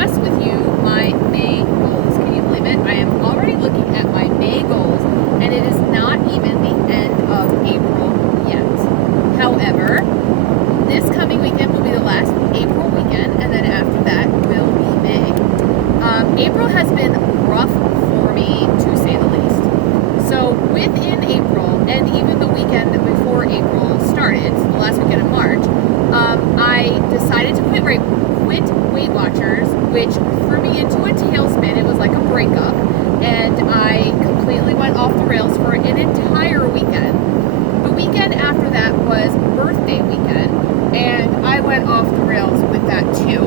discuss with you my May goals. Can you believe it? I am already looking at my May goals, and it is not even the end of April yet. However, this coming weekend will be the last April weekend, and then after that will be May. April has been rough for me, to say the least. So within April, and even the weekend before April started, the last weekend of March, I decided to quit Weight Watchers, which threw me into a tailspin. It was like a breakup, and I completely went off the rails for an entire weekend. The weekend after that was birthday weekend, and I went off the rails with that too,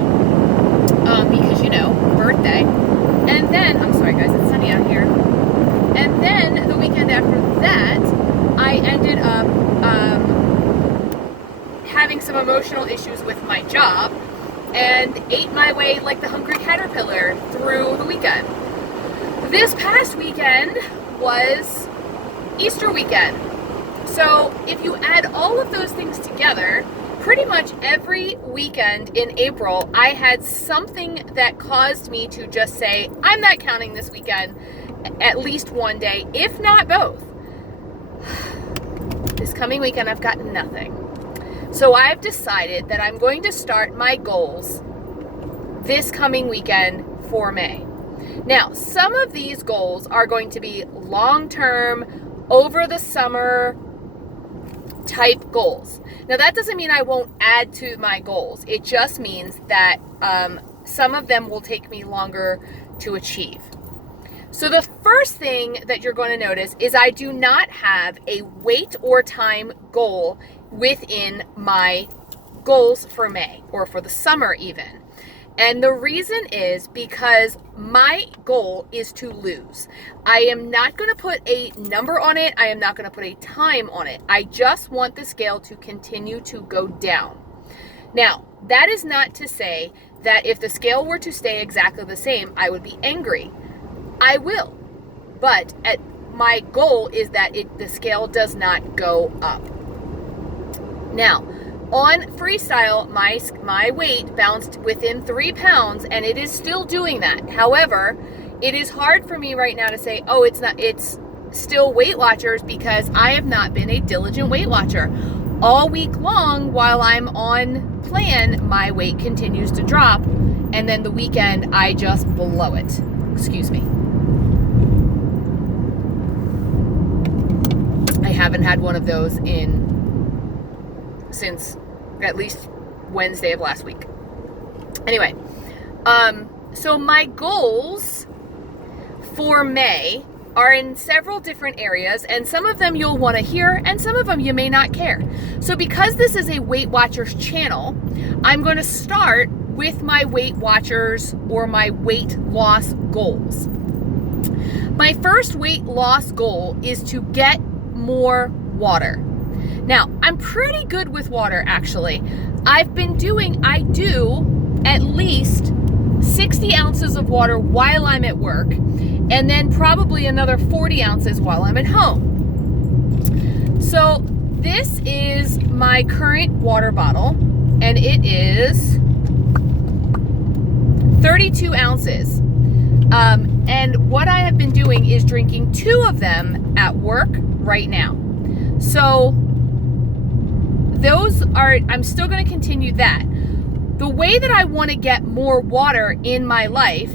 because, you know, birthday. And then, I'm sorry guys, it's sunny out here. And then the weekend after that, I ended up having some emotional issues with my job and ate my way like the hungry caterpillar through the weekend. This past weekend was Easter weekend. So if you add all of those things together, pretty much every weekend in April, I had something that caused me to just say, I'm not counting this weekend at least one day, if not both. This coming weekend, I've got nothing. So I've decided that I'm going to start my goals this coming weekend for May. Now, some of these goals are going to be long-term, over the summer type goals. Now, that doesn't mean I won't add to my goals. It just means that some of them will take me longer to achieve. So the first thing that you're going to notice is I do not have a weight or time goal within my goals for May, or for the summer even. And the reason is because my goal is to lose. I am not going to put a number on it. I am not going to put a time on it. I just want the scale to continue to go down. Now, that is not to say that if the scale were to stay exactly the same, I would be angry. I will. But my goal is that the scale does not go up. Now, on freestyle, my weight bounced within 3 pounds, and it is still doing that. However, it is hard for me right now to say, oh, it's still Weight Watchers, because I have not been a diligent Weight Watcher. All week long, while I'm on plan, my weight continues to drop, and then the weekend, I just blow it. Excuse me. I haven't had one of those since at least Wednesday of last week. Anyway, so my goals for May are in several different areas, and some of them you'll want to hear, and some of them you may not care. So because this is a Weight Watchers channel, I'm going to start with my Weight Watchers or my weight loss goals. My first weight loss goal is to get more water. Now, I'm pretty good with water, actually. I do at least 60 ounces of water while I'm at work, and then probably another 40 ounces while I'm at home. So this is my current water bottle, and it is 32 ounces. And what I have been doing is drinking 2 of them at work right now. So I'm still going to continue that. The way that I want to get more water in my life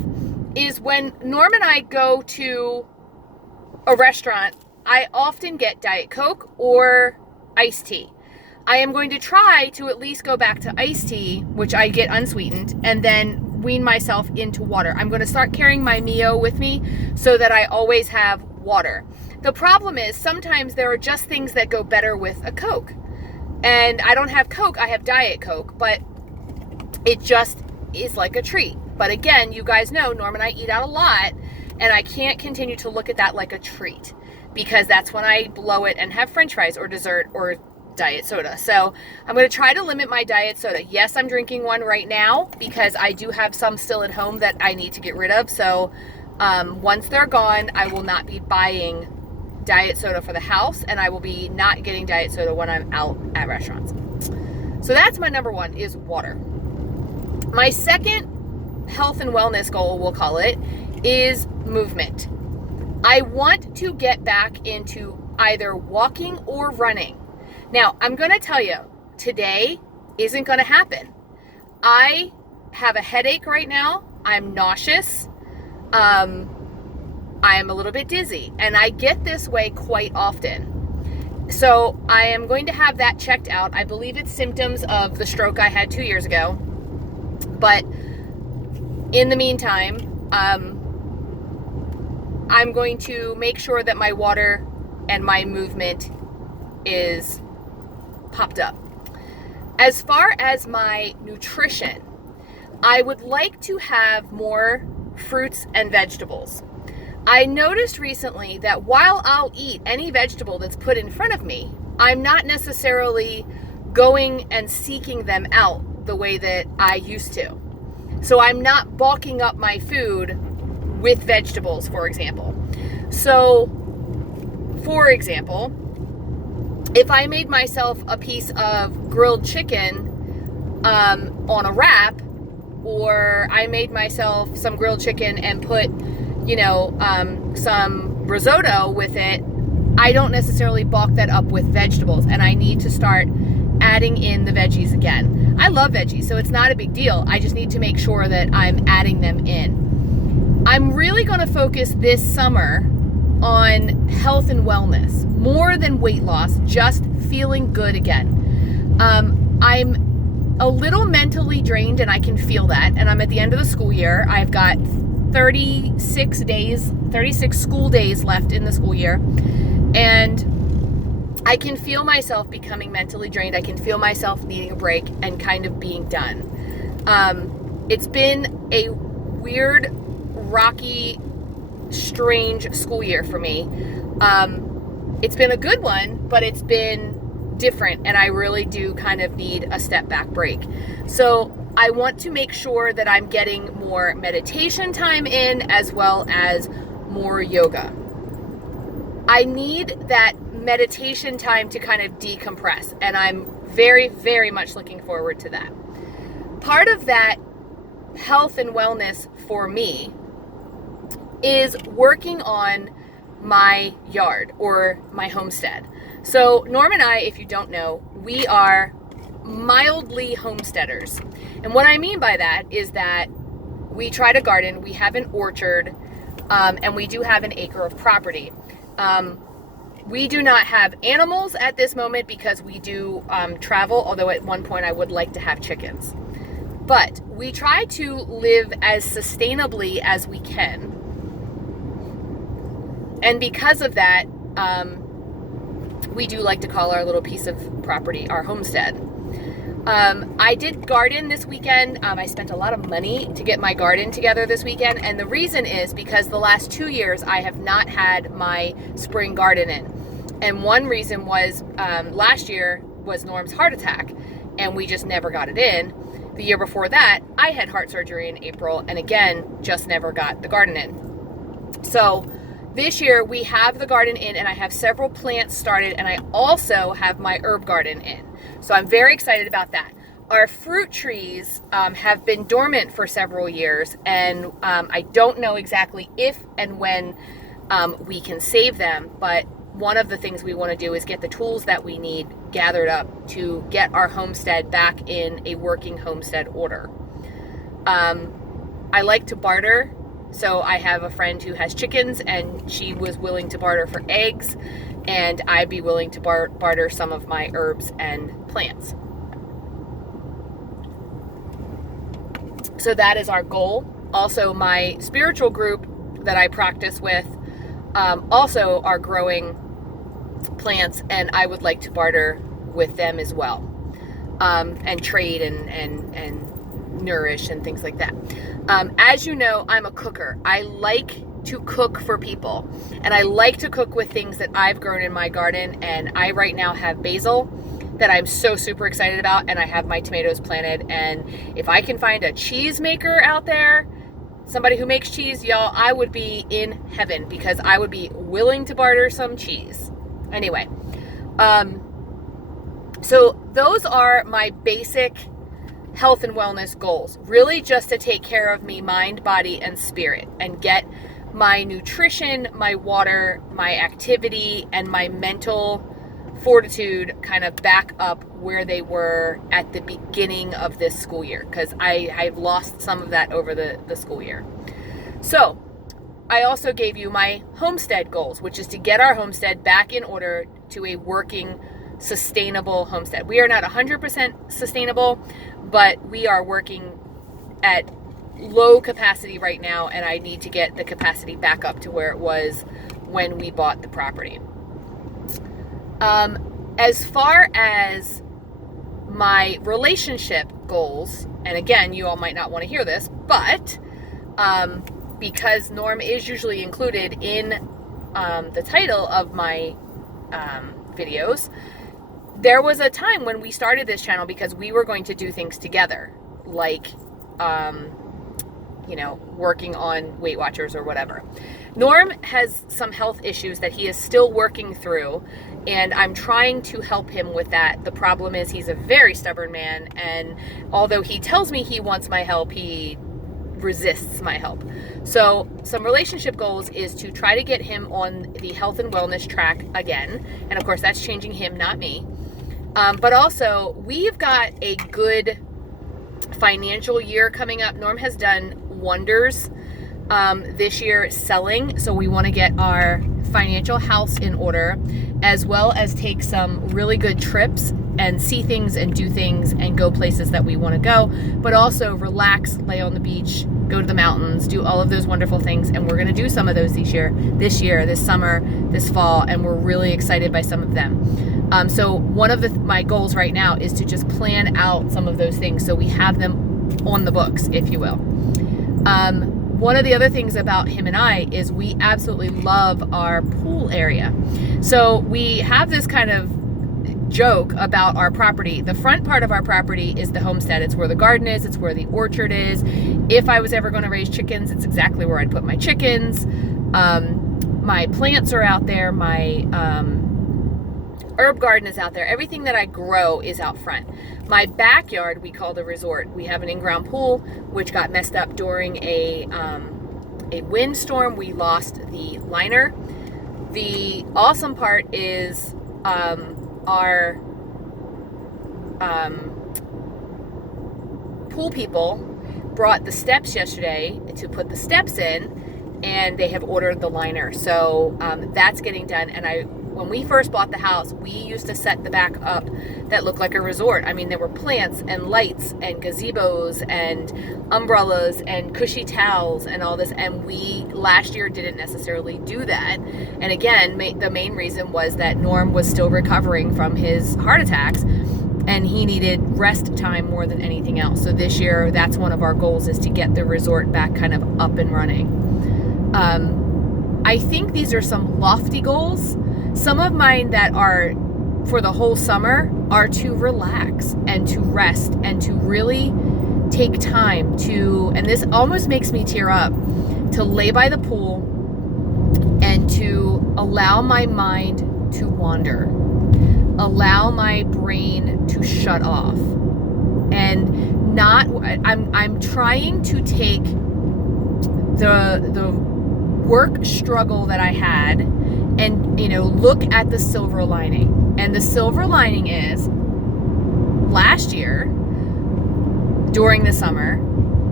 is when Norm and I go to a restaurant, I often get Diet Coke or iced tea. I am going to try to at least go back to iced tea, which I get unsweetened, and then wean myself into water. I'm going to start carrying my Mio with me so that I always have water. The problem is sometimes there are just things that go better with a Coke. And I don't have Coke, I have Diet Coke, but it just is like a treat. But again, you guys know Norm and I eat out a lot, and I can't continue to look at that like a treat, because that's when I blow it and have French fries or dessert or diet soda. So I'm going to try to limit my diet soda. Yes, I'm drinking one right now because I do have some still at home that I need to get rid of. So once they're gone, I will not be buying diet soda for the house, and I will be not getting diet soda when I'm out at restaurants. So that's my number one, is water. My second health and wellness goal, we'll call it, is movement. I want to get back into either walking or running. Now, I'm going to tell you, today isn't going to happen. I have a headache right now. I'm nauseous. I am a little bit dizzy, and I get this way quite often. So I am going to have that checked out. I believe it's symptoms of the stroke I had 2 years ago. But in the meantime, I'm going to make sure that my water and my movement is popped up. As far as my nutrition, I would like to have more fruits and vegetables. I noticed recently that while I'll eat any vegetable that's put in front of me, I'm not necessarily going and seeking them out the way that I used to. So I'm not bulking up my food with vegetables, for example. So, for example, if I made myself a piece of grilled chicken on a wrap, or I made myself some grilled chicken and put, some risotto with it, I don't necessarily bulk that up with vegetables, and I need to start adding in the veggies again. I love veggies, so it's not a big deal. I just need to make sure that I'm adding them in. I'm really going to focus this summer on health and wellness, more than weight loss, just feeling good again. I'm a little mentally drained, and I can feel that, and I'm at the end of the school year. I've got 36 school days left in the school year, and I can feel myself becoming mentally drained. I can feel myself needing a break and kind of being done. It's been a weird, rocky, strange school year for me. It's been a good one, but it's been different, and I really do kind of need a step back break. So I want to make sure that I'm getting more meditation time in, as well as more yoga. I need that meditation time to kind of decompress, and I'm very, very much looking forward to that. Part of that health and wellness for me is working on my yard or my homestead. So Norm and I, if you don't know, we are mildly homesteaders. And what I mean by that is that we try to garden, we have an orchard, and we do have an acre of property. We do not have animals at this moment because we do travel, although at one point I would like to have chickens. But we try to live as sustainably as we can. And because of that, we do like to call our little piece of property our homestead. I did garden this weekend. I spent a lot of money to get my garden together this weekend. And the reason is because the last 2 years I have not had my spring garden in. And one reason was last year was Norm's heart attack, and we just never got it in. The year before that, I had heart surgery in April, and again, just never got the garden in. So this year we have the garden in, and I have several plants started, and I also have my herb garden in. So I'm very excited about that. Our fruit trees have been dormant for several years, and I don't know exactly if and when we can save them, but one of the things we want to do is get the tools that we need gathered up to get our homestead back in a working homestead order. I like to barter. So I have a friend who has chickens, and she was willing to barter for eggs, and I'd be willing to barter some of my herbs and plants. So that is our goal. Also, my spiritual group that I practice with also are growing plants, and I would like to barter with them as well, and trade and nourish and things like that. As you know, I'm a cooker. I like to cook for people, and I like to cook with things that I've grown in my garden. And I right now have basil that I'm so super excited about, and I have my tomatoes planted. And if I can find a cheese maker out there, somebody who makes cheese, y'all, I would be in heaven, because I would be willing to barter some cheese. Anyway, so those are my basic health and wellness goals, really just to take care of me, mind, body, and spirit, and get my nutrition, my water, my activity, and my mental fortitude kind of back up where they were at the beginning of this school year, because I've lost some of that over the school year. So I also gave you my homestead goals, which is to get our homestead back in order to a working, sustainable homestead. We are not 100% sustainable, but we are working at low capacity right now, and I need to get the capacity back up to where it was when we bought the property. As far as my relationship goals, and again, you all might not want to hear this, but because Norm is usually included in the title of my videos, there was a time when we started this channel because we were going to do things together, like working on Weight Watchers or whatever. Norm has some health issues that he is still working through, and I'm trying to help him with that. The problem is he's a very stubborn man, and although he tells me he wants my help, he resists my help. So some relationship goals is to try to get him on the health and wellness track again, and of course that's changing him, not me. But also, we've got a good financial year coming up. Norm has done wonders this year selling, so we want to get our financial house in order, as well as take some really good trips and see things and do things and go places that we want to go, but also relax, lay on the beach, go to the mountains, do all of those wonderful things. And we're going to do some of those this year, this summer, this fall, and we're really excited by some of them. So one of my goals right now is to just plan out some of those things so we have them on the books, if you will. One of the other things about him and I is we absolutely love our pool area. So we have this kind of joke about our property. The front part of our property is the homestead. It's where the garden is. It's where the orchard is. If I was ever going to raise chickens, it's exactly where I'd put my chickens. My plants are out there. My herb garden is out there. Everything that I grow is out front. My backyard we call the resort. We have an in-ground pool which got messed up during a windstorm. We lost the liner. The awesome part is our pool people brought the steps yesterday to put the steps in, and they have ordered the liner. So that's getting done. And when we first bought the house, we used to set the back up that looked like a resort. I mean, there were plants and lights and gazebos and umbrellas and cushy towels and all this. And we last year didn't necessarily do that. And again, the main reason was that Norm was still recovering from his heart attacks, and he needed rest time more than anything else. So this year, that's one of our goals, is to get the resort back kind of up and running. I think these are some lofty goals. Some of mine that are for the whole summer are to relax and to rest and to really take time to, and this almost makes me tear up, to lay by the pool and to allow my mind to wander, allow my brain to shut off, and not, I'm trying to take the work struggle that I had and, look at the silver lining. And the silver lining is, last year, during the summer,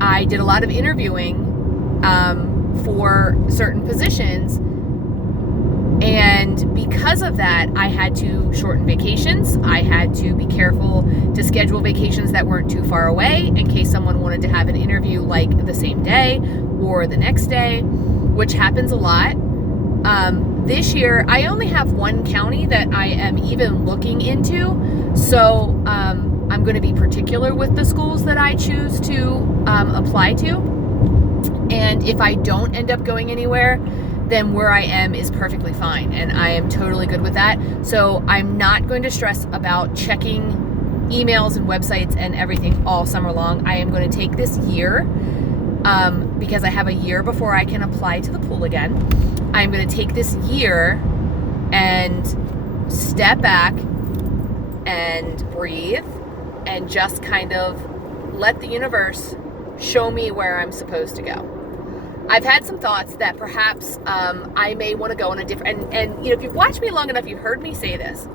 I did a lot of interviewing for certain positions. And because of that, I had to shorten vacations. I had to be careful to schedule vacations that weren't too far away in case someone wanted to have an interview like the same day or the next day, which happens a lot. This year, I only have one county that I am even looking into, so I'm going to be particular with the schools that I choose to apply to. And if I don't end up going anywhere, then where I am is perfectly fine, and I am totally good with that. So I'm not going to stress about checking emails and websites and everything all summer long. I am going to take this year, because I have a year before I can apply to the pool again. I'm going to take this year and step back and breathe and just kind of let the universe show me where I'm supposed to go. I've had some thoughts that perhaps I may want to go in a different, and you know, if you've watched me long enough, you've heard me say this.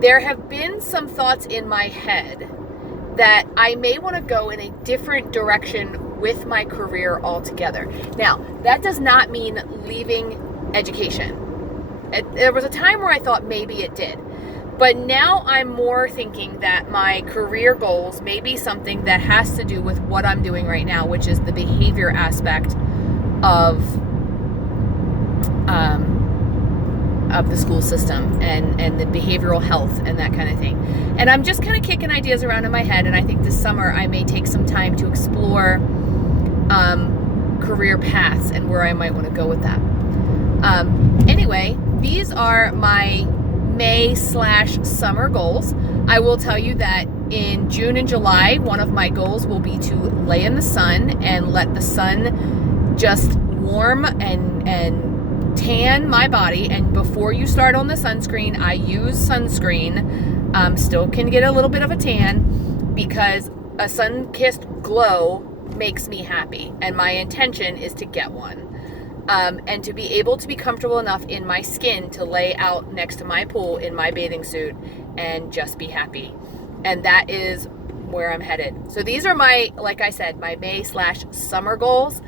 There have been some thoughts in my head that I may want to go in a different direction with my career altogether. Now, that does not mean leaving education. There was a time where I thought maybe it did. But now I'm more thinking that my career goals may be something that has to do with what I'm doing right now, which is the behavior aspect of the school system and the behavioral health and that kind of thing. And I'm just kind of kicking ideas around in my head, and I think this summer I may take some time to explore career paths and where I might want to go with that. Anyway, these are my May/summer goals. I will tell you that in June and July, one of my goals will be to lay in the sun and let the sun just warm and tan my body. And before you start on the sunscreen, I use sunscreen. Still can get a little bit of a tan because a sun-kissed glow makes me happy, and my intention is to get one. And to be able to be comfortable enough in my skin to lay out next to my pool in my bathing suit and just be happy. And that is where I'm headed. So these are my, like I said, my May/summer goals.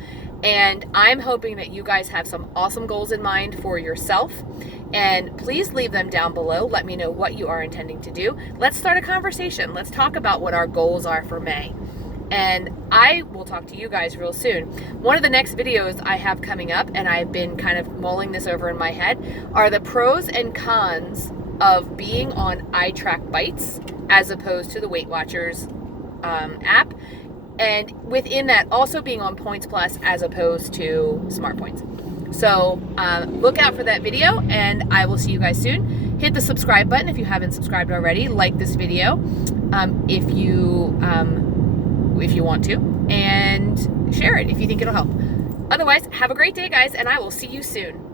And I'm hoping that you guys have some awesome goals in mind for yourself. And please leave them down below. Let me know what you are intending to do. Let's start a conversation. Let's talk about what our goals are for May. And I will talk to you guys real soon. One of the next videos I have coming up, and I've been kind of mulling this over in my head, are the pros and cons of being on iTrack Bites as opposed to the Weight Watchers app. And within that, also being on Points Plus as opposed to Smart Points. So look out for that video, and I will see you guys soon. Hit the subscribe button if you haven't subscribed already. Like this video if you want to, and share it if you think it'll help. Otherwise, have a great day, guys, and I will see you soon.